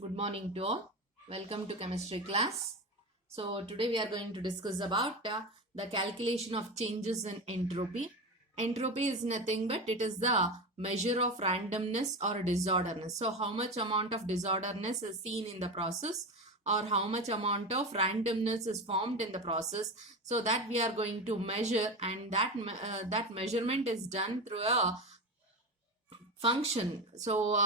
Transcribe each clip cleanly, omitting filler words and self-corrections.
Good morning to all. Welcome to chemistry class. So today we are going to discuss about the calculation of changes in entropy. Entropy is nothing but it is the measure of randomness or disorderness. So how much amount of disorderness is seen in the process or how much amount of randomness is formed in the process. So that we are going to measure, and that measurement is done through a function. So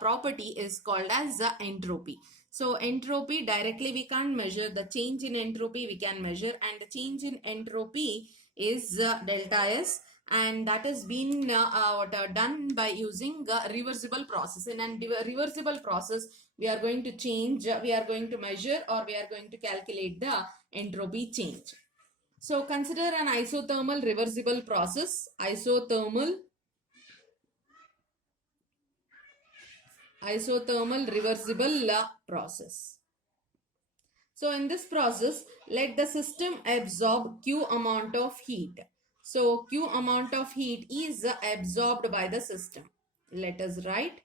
property is called as the entropy. So entropy directly we can't measure. The change in entropy we can measure, and the change in entropy is delta S, and that has been done by using a reversible process. In a reversible process, we are going to change, we are going to measure, or we are going to calculate the entropy change. So consider an isothermal reversible process. Isothermal reversible process. So in this process, let the system absorb Q amount of heat. So Q amount of heat is absorbed by the system. Let us write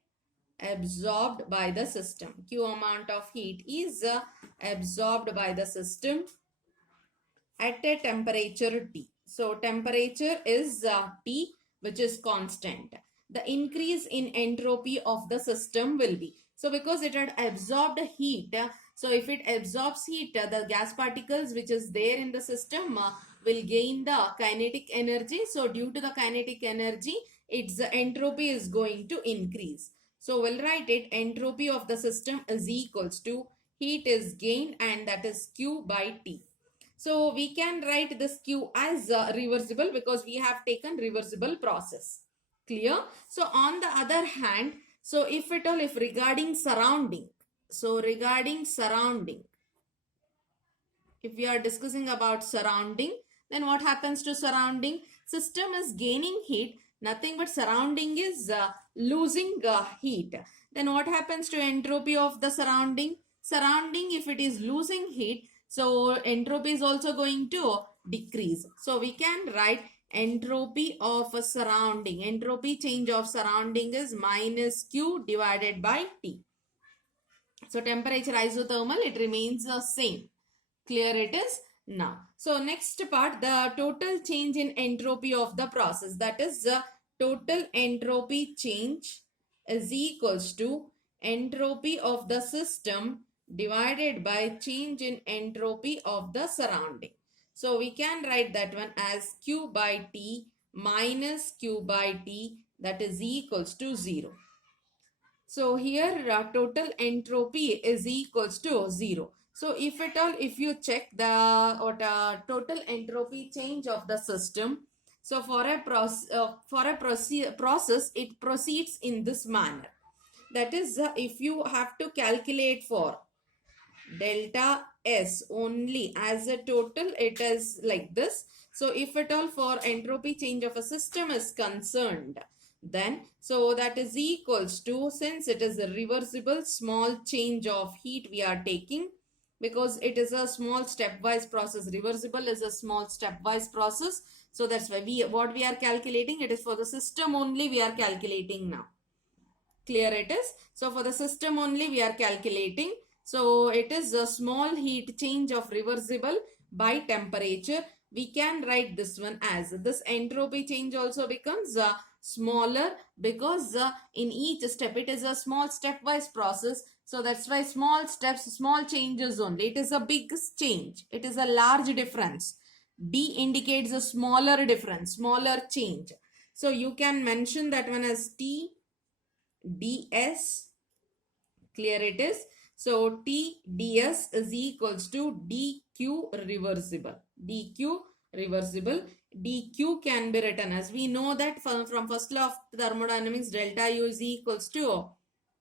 absorbed by the system. Q amount of heat is absorbed by the system at a temperature T. So temperature is T, which is constant. The increase in entropy of the system will be, so because it had absorbed heat, so if it absorbs heat, the gas particles which is there in the system will gain the kinetic energy. So due to the kinetic energy, its entropy is going to increase. So we'll write it, entropy of the system is equals to heat is gained, and that is Q by T. So we can write this Q as reversible because we have taken reversible process. Clear? So on the other hand, so if regarding surrounding, if we are discussing about surrounding, then what happens to surrounding? System is gaining heat, nothing but surrounding is losing heat. Then what happens to entropy of the surrounding? Surrounding, if it is losing heat, so entropy is also going to decrease. So we can write entropy of a surrounding. Entropy change of surrounding is minus Q divided by T. So temperature isothermal, it remains the same. Clear it is? Now, so next part, the total change in entropy of the process, that is the total entropy change is equals to entropy of the system divided by change in entropy of the surrounding. So we can write that one as Q by T minus Q by T, that is equals to 0. So here total entropy is equals to 0. So if you check the total entropy change of the system, so for a process, it proceeds in this manner. That is, if you have to calculate for delta S only as a total, it is like this. So if at all for entropy change of a system is concerned, then so that is equals to, since it is a reversible small change of heat we are taking, because it is a small stepwise process. Reversible is a small stepwise process. So that's why what we are calculating, it is for the system only we are calculating now. Clear it is? So for the system only we are calculating. So it is a small heat change of reversible by temperature. We can write this one as this entropy change also becomes smaller because in each step it is a small stepwise process. So that's why small steps, small changes only. It is a big change. It is a large difference. D indicates a smaller difference, smaller change. So you can mention that one as T ds. Clear it is? So T ds is equals to dq reversible. dq reversible. dq can be written as, we know that from first law of thermodynamics, delta U is equals to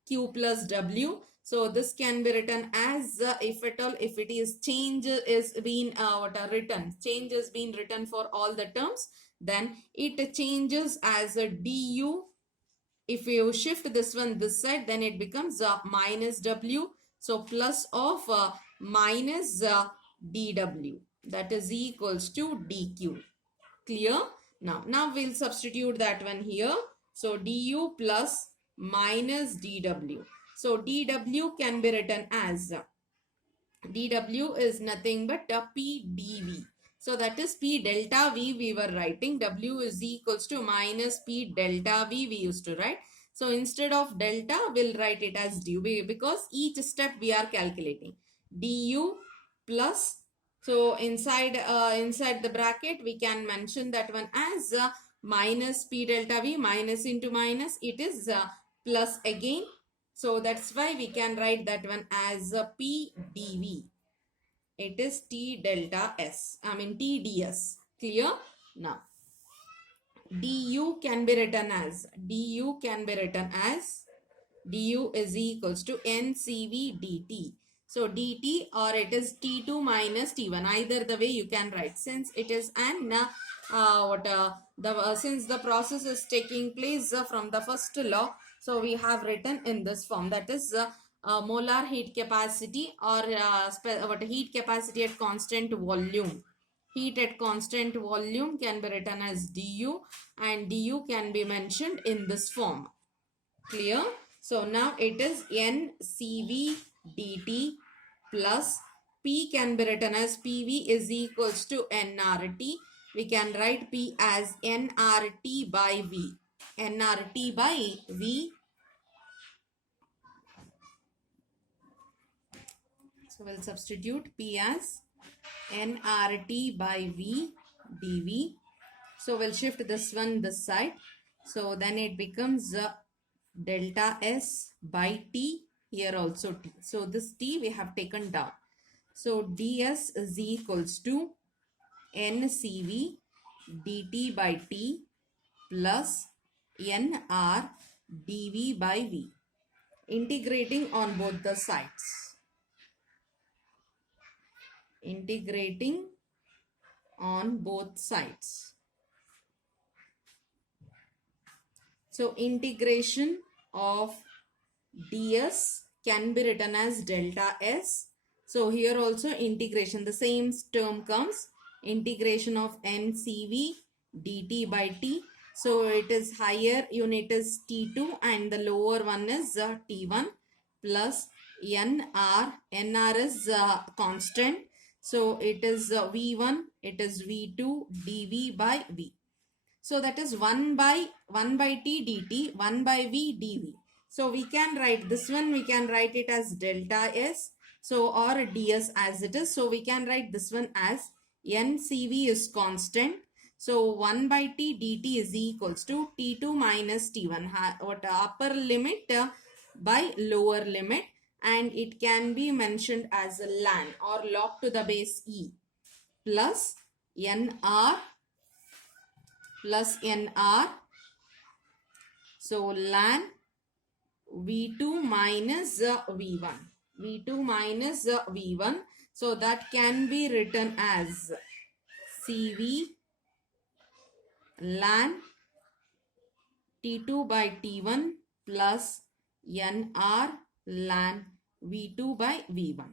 q plus w. So this can be written as if it is change is being change is being written for all the terms, then it changes as a du. If you shift this one this side, then it becomes minus w. So plus of minus dw, that is equals to dq. Clear? Now we'll substitute that one here. So du plus minus dw. So dw can be written as dw is nothing but p dv. So that is p delta v we were writing. W is equals to minus p delta v we used to write. So instead of delta, we'll write it as du because each step we are calculating. Du plus, so inside the bracket we can mention that one as minus p delta v, minus into minus, it is plus again. So that's why we can write that one as p dv. It is t delta s, I mean t ds. Clear? Now du can be written as du is equals to ncv dt. So dt, or it is t2 minus t1, either the way you can write. Since it is an since the process is taking place from the first law, so we have written in this form, that is molar heat capacity, or heat capacity at constant volume. Heat at constant volume can be written as du, and du can be mentioned in this form. Clear? So now it is ncv dt plus p can be written as pv is equals to nRT. We can write p as nRT by v. nRT by v. So we'll substitute p as nRT by v dv. So we'll shift this one this side. So then it becomes delta s by t, here also t. So this t we have taken down. So ds is equals to ncv dt by t plus nr dv by v. Integrating on both the sides. Integrating on both sides. So integration of ds can be written as delta s. So here also integration, the same term comes, integration of ncv dt by t. So it is higher unit is t2 and the lower one is t1 plus nr is constant. So it is v1, it is v2 dv by v. So that is 1 by t dt, 1 by v dv. So we can write this one, we can write it as delta s. So or ds as it is. So we can write this one as ncv is constant. So 1 by t dt is equals to t2 minus t1. What upper limit by lower limit, and it can be mentioned as a ln or log to the base e plus nr plus nr. So ln v2 minus v1. v2 minus v1. So that can be written as cv ln t2 by t1 plus nr ln v2 by v1.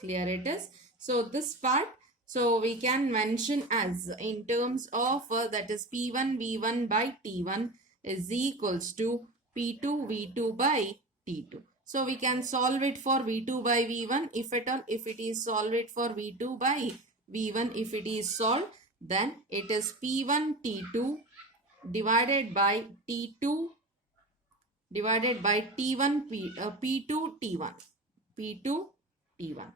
Clear it is? So this part, so we can mention as in terms of that is p1 v1 by t1 is equals to p2 v2 by t2. So we can solve it for v2 by v1 if at all, if it is solve it for v2 by v1, if it is solved, then it is p1 t2 divided by t2 divided by t1 p2 t1 p2 t1.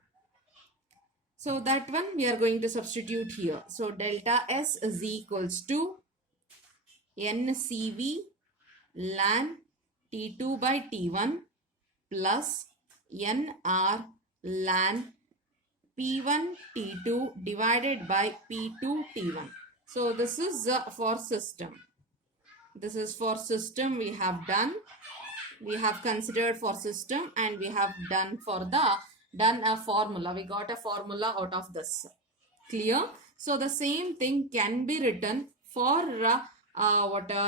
So that one we are going to substitute here. So delta s is equals to ncv ln t2 by t1 plus nr ln p1 t2 divided by p2 t1. So this is for system. This is for system we have done. We have considered for system and we have done for the a formula. We got a formula out of this. Clear? So the same thing can be written for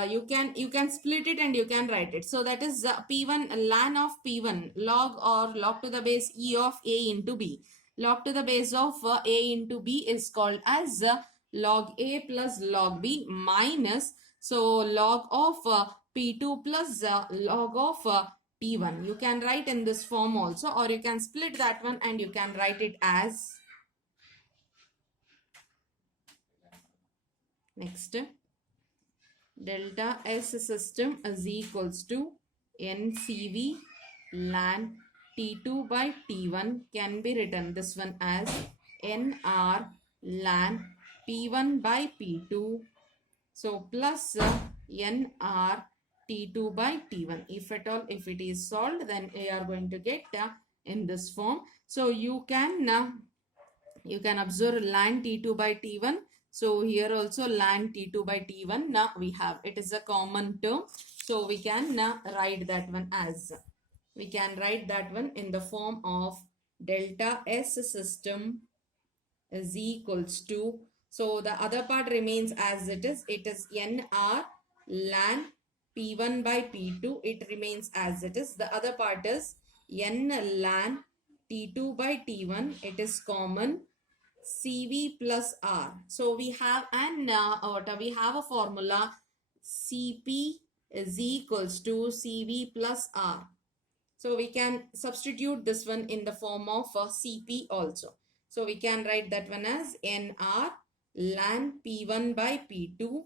you can split it and you can write it. So that is p1 ln of p1 log or log to the base e of a into b. Log to the base of a into b is called as log a plus log b minus, so log of p2 plus log of T1. You can write in this form also, or you can split that one and you can write it as next. Delta S system is equals to NCV ln T2 by T1 can be written this one as NR ln P1 by P2. So plus NR T2 by T1. If at all, if it is solved, then we are going to get in this form. So you can observe ln T2 by T1. So here also ln T2 by T1 now we have. It is a common term. So we can write that one as. We can write that one in the form of delta S system is equals to. So the other part remains as it is. It is NR ln P1 by P2. It remains as it is. The other part is N ln T2 by T1. It is common. CV plus R. So we have we have a formula CP is equals to CV plus R. So we can substitute this one in the form of CP also. So we can write that one as NR ln P1 by P2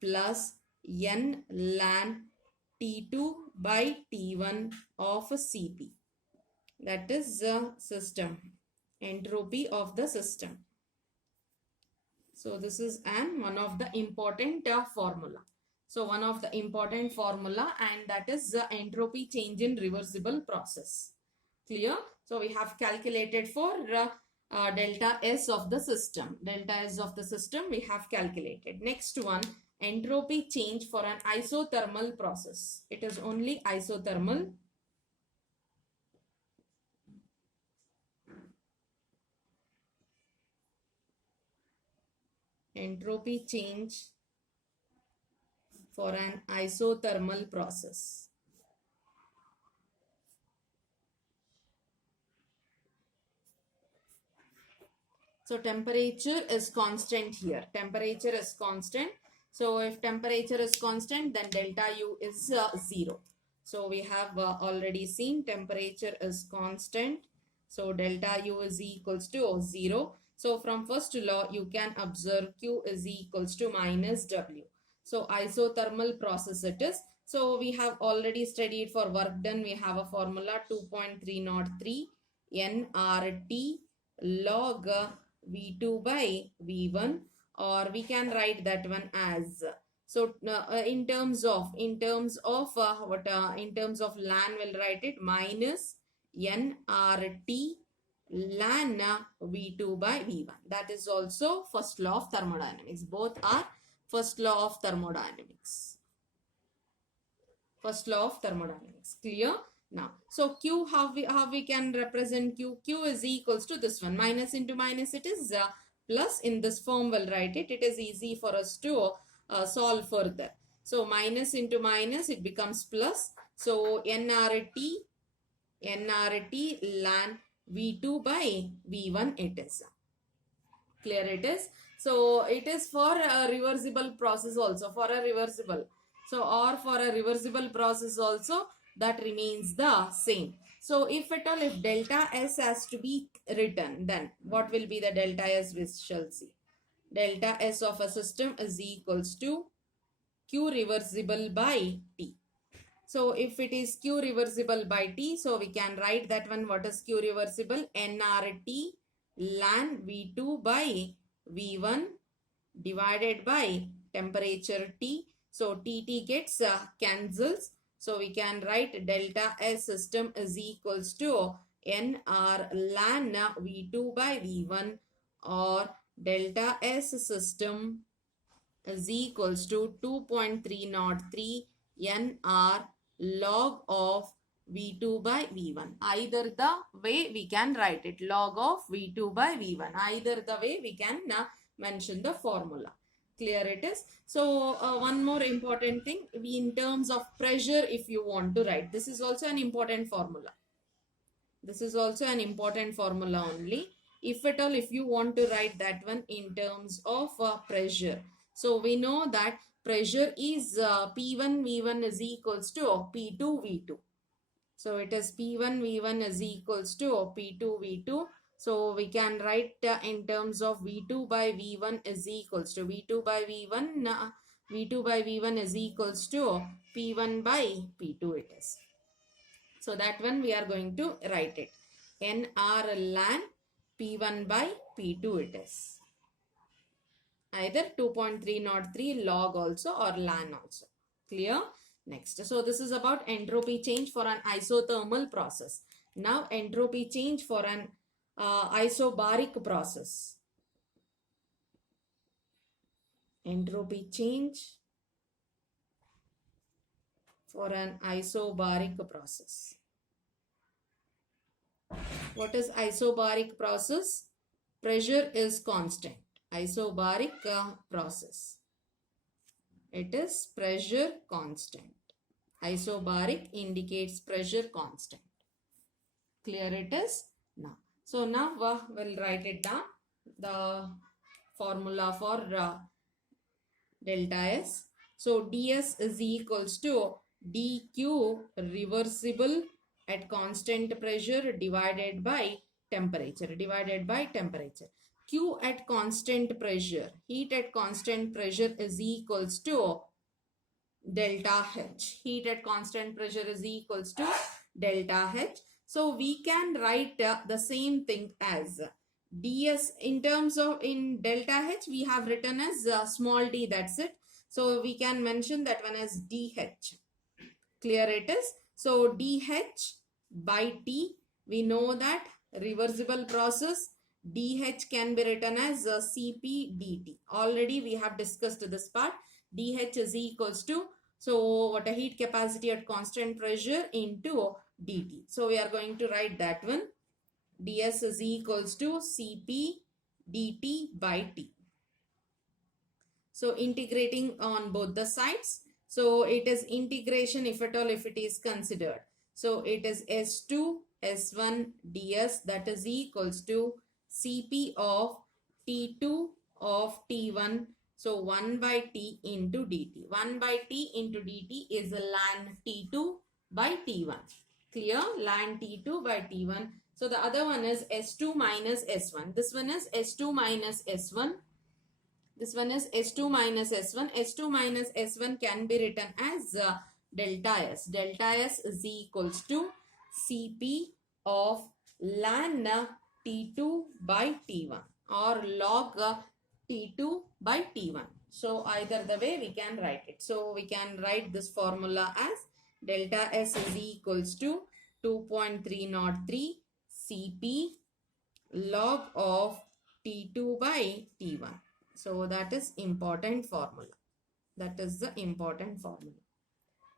plus N ln T2 by T1 of CP. That is the system. Entropy of the system. So this is one of the important formula. So one of the important formula, and that is the entropy change in reversible process. Clear? So we have calculated for delta S of the system. Delta S of the system we have calculated. Next one, entropy change for an isothermal process. It is only isothermal. Entropy change for an isothermal process. So temperature is constant here. Temperature is constant. So if temperature is constant, then delta U is 0. So we have already seen temperature is constant. So delta U is equals to 0. So from first law, you can observe Q is equals to minus W. So isothermal process it is. So we have already studied for work done. We have a formula 2.303 nRT log V2 by V1, or we can write that one as. So in terms of ln, we'll write it minus nRT ln V2 by V1. That is also first law of thermodynamics. Both are first law of thermodynamics. First law of thermodynamics. Clear? Now, so Q, how we can represent Q? Q is equals to this one. Minus into minus, it is plus. In this form, we'll write it. It is easy for us to solve further. So, minus into minus, it becomes plus. So, nRT ln V2 by V1 it is. Clear it is. So, it is for a reversible process also. For a reversible. So, or for a reversible process also, that remains the same. So, if at all, if delta S has to be written, then what will be the delta S we shall see. Delta S of a system is equals to Q reversible by T. So, if it is Q reversible by T, so we can write that one. What is Q reversible? nRT ln V2 by V1 divided by temperature T. So, TT gets cancels. So, we can write delta S system is equals to nR ln V2 by V1, or delta S system is equals to 2.303 nR log of V2 by V1. Either the way we can write it, log of V2 by V1. Either the way we can mention the formula. Clear it is. So one more important thing, in terms of pressure, if you want to write, this is also an important formula. This is also an important formula only. If at all, if you want to write that one in terms of pressure. So we know that pressure is P1 V1 is equals to P2 V2. So it is P1 V1 is equals to P2 V2. So we can write in terms of V2 by V1 is equals to V2 by V1. V2 by V1 is equals to P1 by P2 it is. So that one we are going to write it. NR ln P1 by P2 it is. Either 2.303 log also or ln also. Clear? Next. So this is about entropy change for an isothermal process. Now entropy change for an isobaric process. Entropy change for an isobaric process. What is isobaric process? Pressure is constant. Isobaric process. It is pressure constant. Isobaric indicates pressure constant. Clear it is? Now. So now we'll write it down. The formula for delta S. So ds is equals to dq reversible at constant pressure divided by temperature. Q at constant pressure, heat at constant pressure is equals to delta H. Heat at constant pressure is equals to delta H. So we can write the same thing as ds in terms of in delta H we have written as small d, that's it. So we can mention that one as dH. Clear it is? So dH by T, we know that reversible process dH can be written as Cp dt. Already we have discussed this part. dH is equals to, so what a heat capacity at constant pressure into dt. So we are going to write that one. ds is equals to Cp dt by T. So integrating on both the sides. So it is integration if at all if it is considered. So it is S2 S1 ds, that is equals to Cp of T2 of T1. So 1 by T into dt. 1 by T into dt is ln T2 by T1. Clear? Ln T2 by T1. So the other one is S2 minus S1. This one is S2 minus S1. This one is S2 minus S1. S2 minus S1 can be written as delta S. Delta S is equals to Cp of ln T2 by T1 or log T2 by T1. So either the way we can write it. So we can write this formula as delta S is equals to 2.303 Cp log of T2 by T1. So that is important formula. That is the important formula.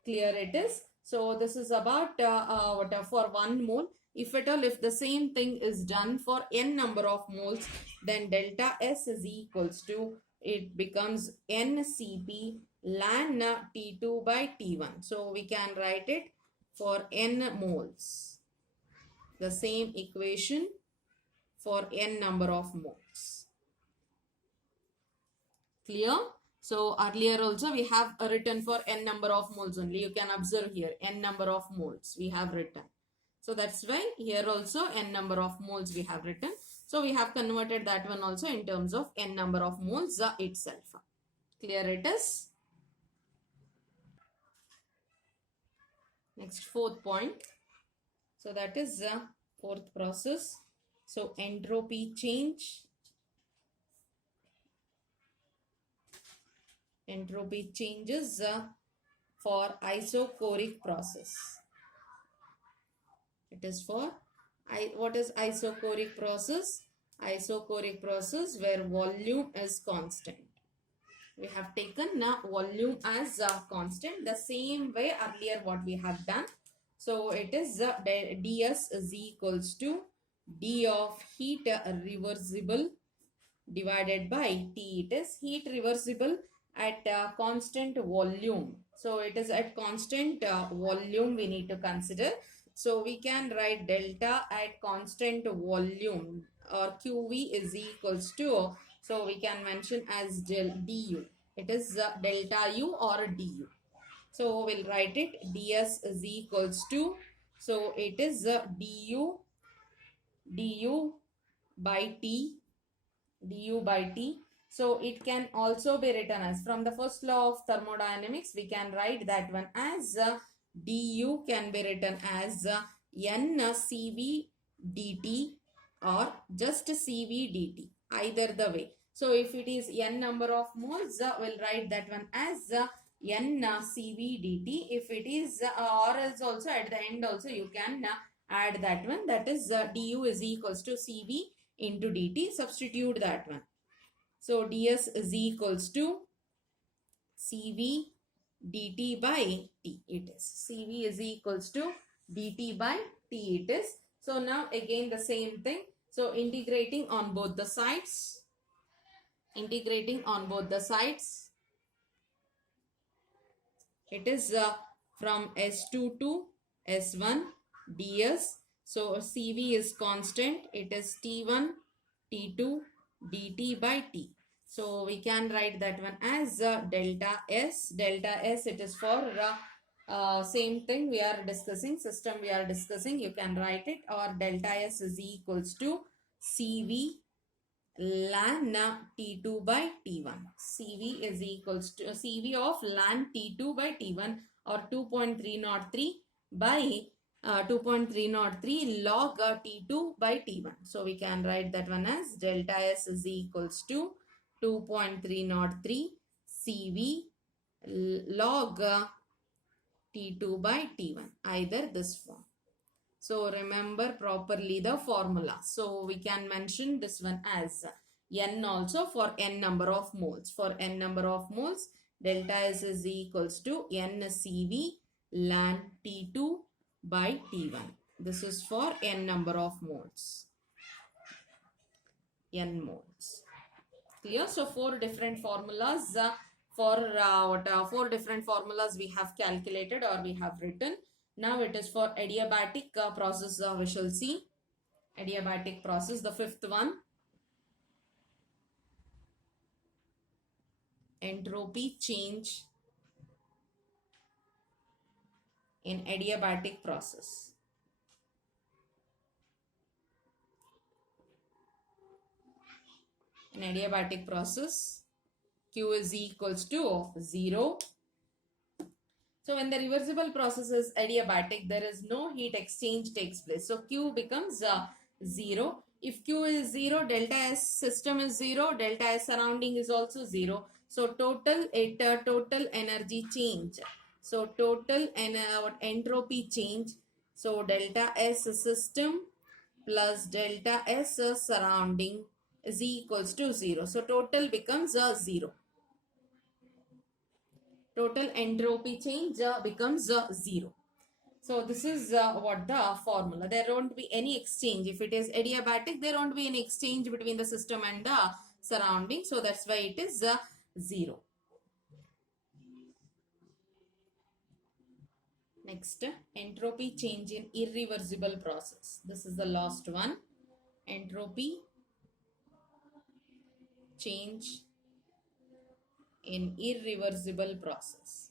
Clear it is? So this is about for 1 mole. If at all, if the same thing is done for n number of moles, then delta S is equals to, it becomes NCP ln T2 by T1. So we can write it for n moles. The same equation for n number of moles. Clear? So earlier also we have written for n number of moles only. You can observe here n number of moles we have written. So that's why here also n number of moles we have written. So we have converted that one also in terms of n number of moles itself. Clear it is? Next, fourth point. So that is the fourth process. So entropy change. Entropy changes for isochoric process. It is for, what is isochoric process? Isochoric process where volume is constant. We have taken volume as constant, the same way earlier what we have done. So it is ds is equals to d of heat reversible divided by T. It is heat reversible at constant volume. So it is at constant volume we need to consider. So we can write delta at constant volume or QV is equals to, so we can mention as du. It is delta U or du. So we'll write it ds is equals to, So it is du by t, du by t. So it can also be written as, from the first law of thermodynamics, we can write that one as du can be written as n cv dt or just cv dt, either the way. So if it is n number of moles, we'll write that one as n cv dt. If it is or else also at the end also you can add that one, that is du is equals to cv into dt. Substitute that one. So ds is equals to cv dt by t. It is cv is equals to dt by t. It is. So now again the same thing. So integrating on both the sides. Integrating on both the sides. It is from S2 to S1 ds. So cv is constant. It is t1 t2 dt by t. So we can write that one as delta S. Delta S, it is for same thing we are discussing, system we are discussing. You can write it, or delta S is equals to CV ln T2 by T1. CV is equals to CV of ln T2 by T1, or 2.303 by 2.303 log T2 by T1. So we can write that one as delta S is equals to 2.303 CV log T2 by T1, either this form. So remember properly the formula. So we can mention this one as n also for n number of moles. For n number of moles, delta S is equals to n CV ln T2 by T1. This is for n number of moles. N moles. Clear? So four different formulas four different formulas we have calculated or we have written. Now it is for adiabatic process we shall see. Adiabatic process, the fifth one. Entropy change in adiabatic process. In adiabatic process, Q is equals to 0. So when the reversible process is adiabatic, there is no heat exchange takes place. So Q becomes 0. If Q is 0, delta S system is 0, delta S surrounding is also 0. So total energy change. So total entropy change. So delta S system plus delta S surrounding is equals to 0. So total becomes 0. Total entropy change becomes 0. So this is what the formula. There won't be any exchange. If it is adiabatic, there won't be any exchange between the system and the surrounding. So that's why it is 0. Next, entropy change in irreversible process. This is the last one. Entropy change in irreversible process.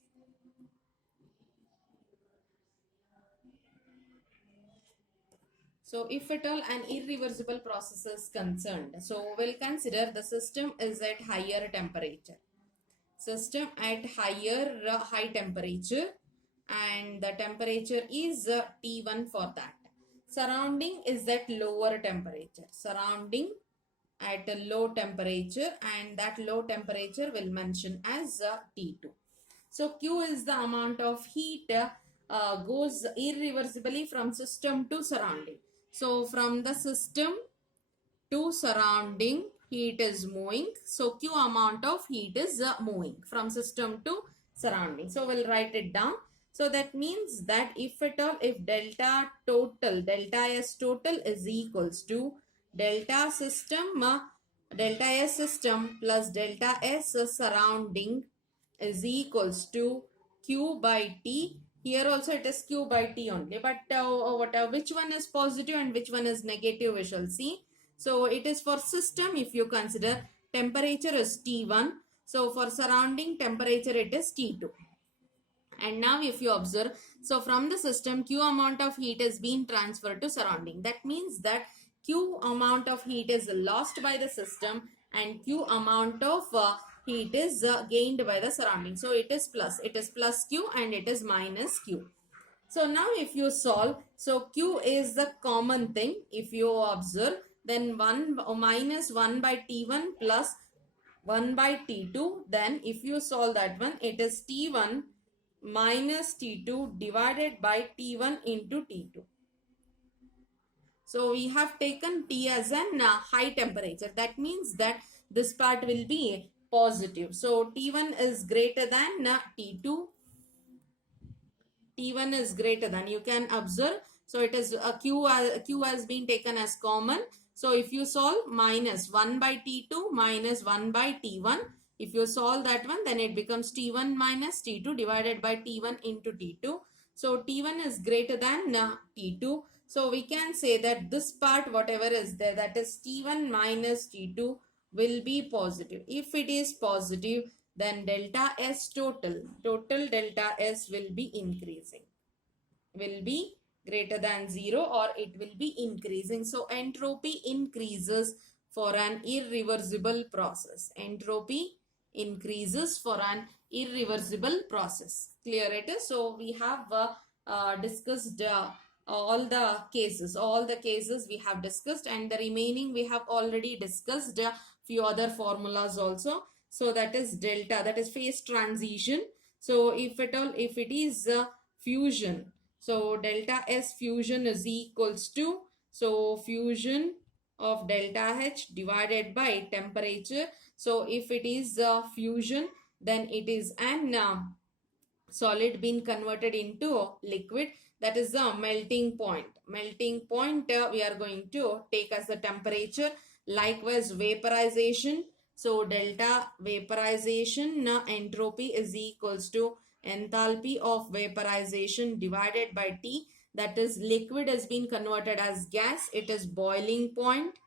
So if at all an irreversible process is concerned, so we'll consider the system is at higher temperature. System at high temperature, and the temperature is T1 for that. Surrounding is at lower temperature. Surrounding at a low temperature, and that low temperature will mention as T2. So Q is the amount of heat goes irreversibly from system to surrounding. So from the system to surrounding, heat is moving. So Q amount of heat is moving from system to surrounding. So we'll write it down. So that means that if at all, if delta S total is equals to delta S system plus delta S surrounding is equals to Q by T. Here also it is Q by T only, but which one is positive and which one is negative we shall see. So it is for system, if you consider temperature is T1. So for surrounding temperature it is T2. And now if you observe, So from the system, Q amount of heat is being transferred to surrounding. That means that Q amount of heat is lost by the system and Q amount of heat is gained by the surrounding. So it is plus Q and it is minus Q. So now if you solve, so Q is the common thing. If you observe, then 1 minus 1 by T1 plus 1 by T2. Then if you solve that one, it is T1 minus T2 divided by T1 into T2. So we have taken T as an high temperature. That means that this part will be positive. So T1 is greater than T2. T1 is greater than, you can observe. So it is Q has been taken as common. So if you solve minus 1 by T2 minus 1 by T1, if you solve that one, then it becomes T1 minus T2 divided by T1 into T2. So T1 is greater than T2. So we can say that this part, whatever is there, that is T1 minus T2 will be positive. If it is positive, then delta S total delta S will be increasing, will be greater than 0 or it will be increasing. So entropy increases for an irreversible process. Entropy increases for an irreversible process. Clear it is? So we have discussed all the cases we have discussed, and the remaining we have already discussed few other formulas also. So that is delta, that is phase transition. So if it is fusion, so delta S fusion is equals to, so fusion of delta H divided by temperature. So if it is fusion, then it is an solid being converted into liquid. That is the melting point. Melting point we are going to take as the temperature. Likewise vaporization. So delta vaporization entropy is equals to enthalpy of vaporization divided by T. That is liquid has been converted as gas. It is boiling point.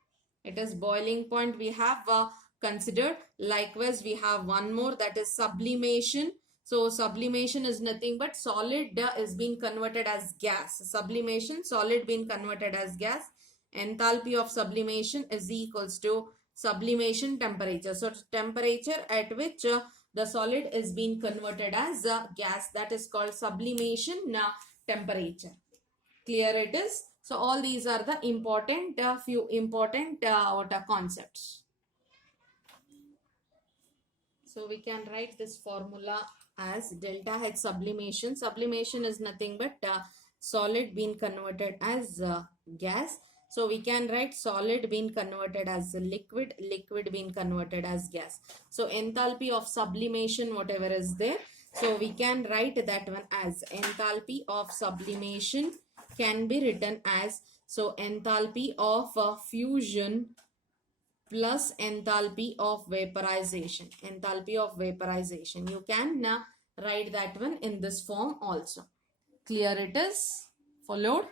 It is boiling point we have considered. Likewise we have one more, that is sublimation. So sublimation is nothing but solid is being converted as gas. Sublimation, solid being converted as gas. Enthalpy of sublimation is equals to sublimation temperature. So temperature at which the solid is being converted as gas, that is called sublimation temperature. Clear it is? So all these are the important few important concepts. So we can write this formula as delta H sublimation. Sublimation is nothing but solid being converted as gas. So we can write solid being converted as liquid, liquid being converted as gas. So enthalpy of sublimation, whatever is there, so we can write that one as enthalpy of sublimation can be written as, so enthalpy of fusion plus enthalpy of vaporization. Enthalpy of vaporization, you can write that one in this form also. Clear it is? Followed?